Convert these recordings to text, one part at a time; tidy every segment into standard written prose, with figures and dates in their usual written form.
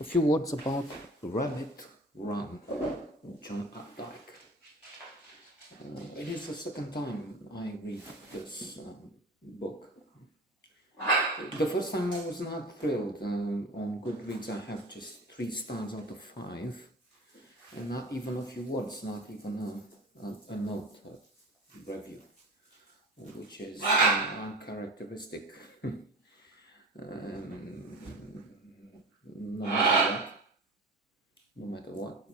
A few words about Rabbit Run, John Updike. It is the second time I read this book. The first time I was not thrilled. On Goodreads I have just 3 stars out of 5, and not even a few words, not even a note, a review, which is uncharacteristic. No matter what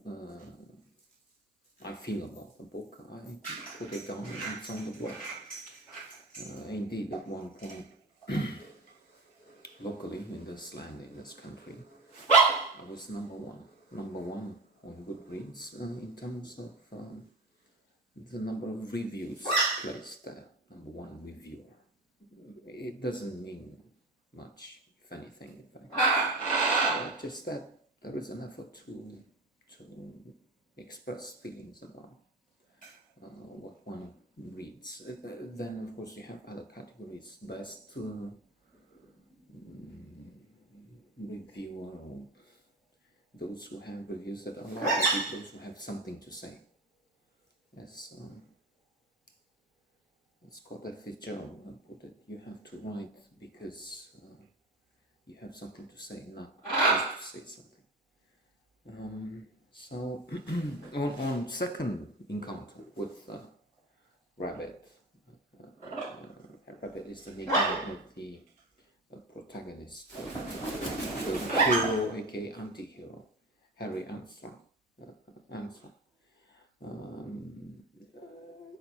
I feel about the book, I put it down and it's on the blog. Indeed, at one point, locally in this land, in this country, I was number one on Goodreads in terms of the number of reviews placed there. Number 1 reviewer. It doesn't mean much, if anything, in fact. Just that there is an effort to express feelings about what one reads. Then, of course, you have other categories: best reviewer, or those who have reviews that are likely those who have something to say. As Scott F. Fitzgerald put it, you have to write because you have something to say, not just to say something. So on second encounter with Rabbit, Rabbit is the nickname of the protagonist, the hero, aka anti-hero, Harry Armstrong.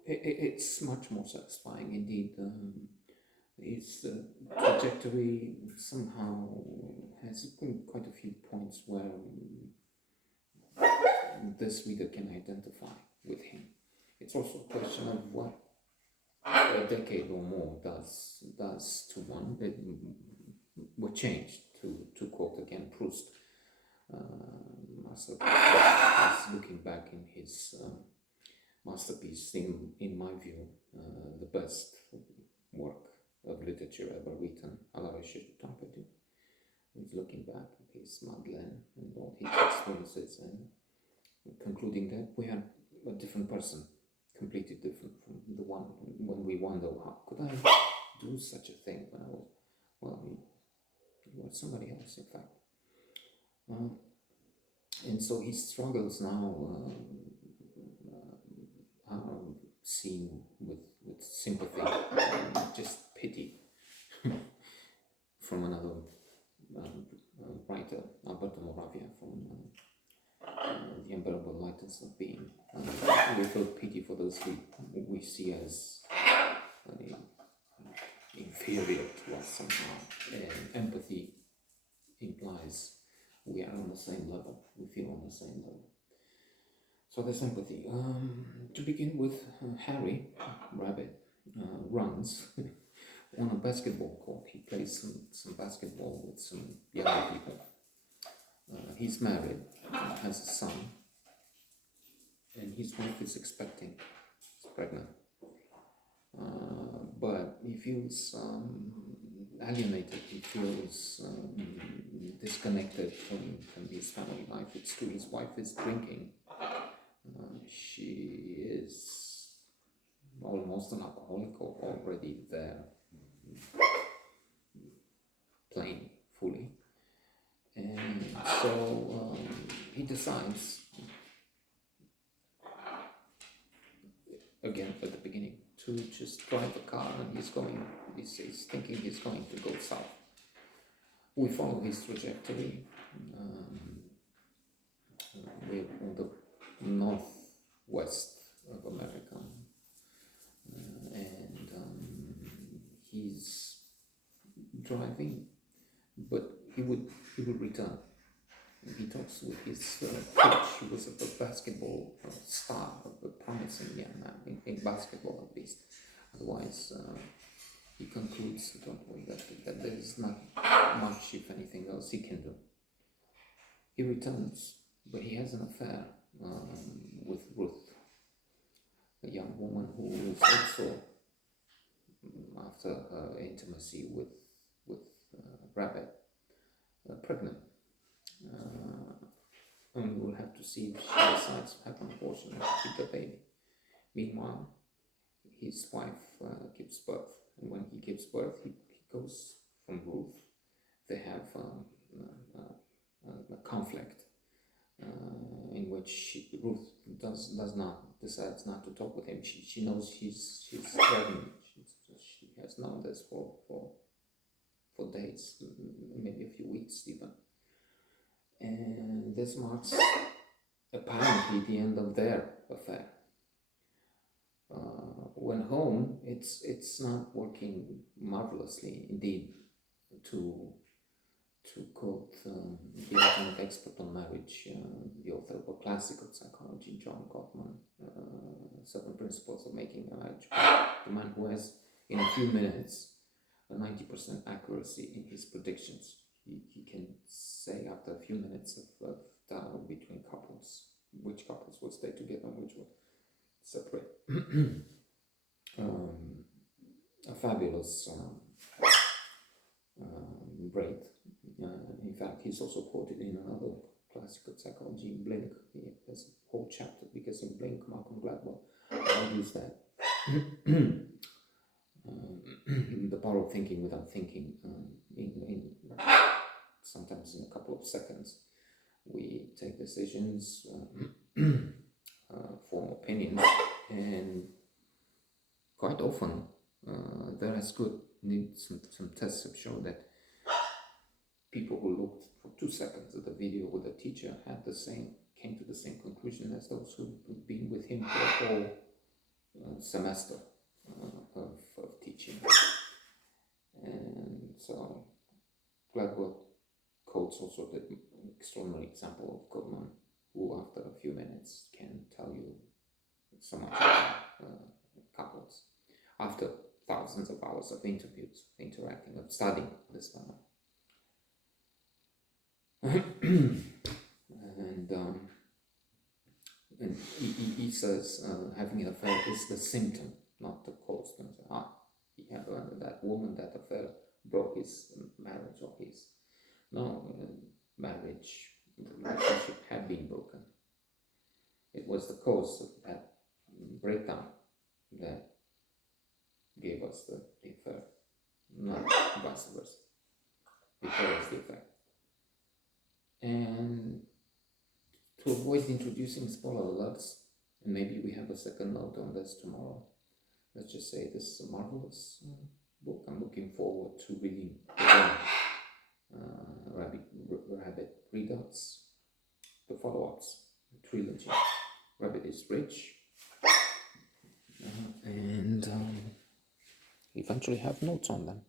It's much more satisfying. Indeed, his trajectory somehow has quite a few points where this reader can identify with him. It's also a question of what a decade or more does to one. That were changed, to quote again Proust. Masterpiece, looking back in his masterpiece, in my view, the best work of literature ever written, à la recherche du temps perdu. He's looking back at his Madeleine and all his experiences and concluding that we are a different person, completely different from the one when we wonder, how could I do such a thing when I was, well, you were somebody else, in fact. And so his struggles now are seen with sympathy, just pity from another writer, Alberto Moravia, from The Unbearable Lightness of Being. We feel pity for those we see as inferior to us somehow, and empathy implies we are on the same level, we feel on the same level. So there's empathy. To begin with, Harry, Rabbit, runs on a basketball court. He plays some basketball with some young people. He's married, has a son, and his wife is expecting, is pregnant. But he feels alienated, he feels disconnected from his family life. It's true, his wife is drinking. She is almost an alcoholic, already there, playing fully. And so he decides, again at the beginning, to just drive a car, and he's thinking he's going to go south. We follow his trajectory. We're on the northwest of America, and he's driving, but he would return. He talks with his coach, who was a basketball star, a promising young man in basketball at least. Otherwise, he concludes, don't worry, that there is not much, if anything else, he can do. He returns, but he has an affair with Ruth, a young woman who is also, after her intimacy with Rabbit, pregnant. see if she decides to have an abortion and keep the baby. Meanwhile, his wife gives birth, and when he gives birth, he goes from Ruth. They have a conflict in which Ruth decides not to talk with him. She knows she's pregnant. She has known this for days, maybe a few weeks even. And this marks apparently the end of their affair. When home, it's not working marvelously. Indeed, to quote the ultimate expert on marriage, the author of classical psychology, John Gottman, 7 Principles of Making a Marriage, the man who has, in a few minutes, a 90% accuracy in his predictions. He can say after a few minutes of dialogue between couples, which couples will stay together and which will separate. A fabulous brain. In fact, he's also quoted in another classical psychology, in Blink. There's a whole chapter, because in Blink, Malcolm Gladwell argues that the power of thinking without thinking, sometimes in a couple of seconds, we take decisions, form opinions, and quite often they're as good. Some tests have shown that people who looked for 2 seconds at the video with the teacher came to the same conclusion as those who'd been with him for a whole semester of teaching. And so Gladwell quotes also the extraordinary example of Goldman, who after a few minutes can tell you so much about couples after thousands of hours of interviews, interacting, of studying this manner. And he says having an affair is the symptom, not the cause. That woman, that affair broke his marriage, or his marriage, the relationship had been broken. It was the cause of that breakdown that gave us the affair, not vice versa. Before was the effect. And to avoid introducing spoiler alerts, and maybe we have a second note on this tomorrow, let's just say this is a marvelous book. I'm looking forward to reading again Rabbit Readouts, the follow-ups, the trilogy. Rabbit is Rich, and eventually have notes on them.